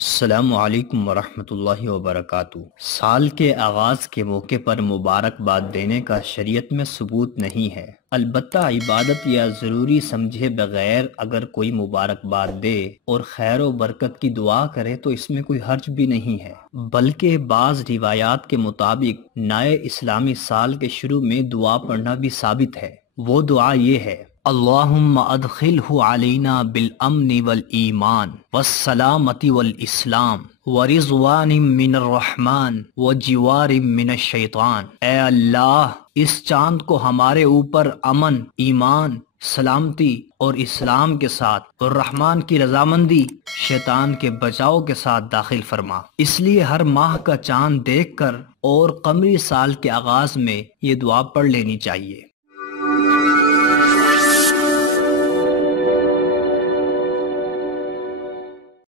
السلام علیکم ورحمۃ اللہ وبرکاتہ۔ سال کے آغاز کے موقع پر مبارکباد دینے کا شریعت میں ثبوت نہیں ہے، البتہ عبادت یا ضروری سمجھے بغیر اگر کوئی مبارکباد دے اور خیر و برکت کی دعا کرے تو اس میں کوئی حرج بھی نہیں ہے، بلکہ بعض روایات کے مطابق نئے اسلامی سال کے شروع میں دعا پڑھنا بھی ثابت ہے۔ وہ دعا یہ ہے: اللہم ادخلہ علینا بالامن والایمان والسلامت والاسلام ورضوان من الرحمن وجوار من الشیطان۔ اے اللہ، اس چاند کو ہمارے اوپر امن، ایمان، سلامتی اور اسلام کے ساتھ اور رحمان کی رضامندی، شیطان کے بچاؤ کے ساتھ داخل فرما۔ اس لیے ہر ماہ کا چاند دیکھ کر اور قمری سال کے آغاز میں یہ دعا پڑھ لینی چاہیے۔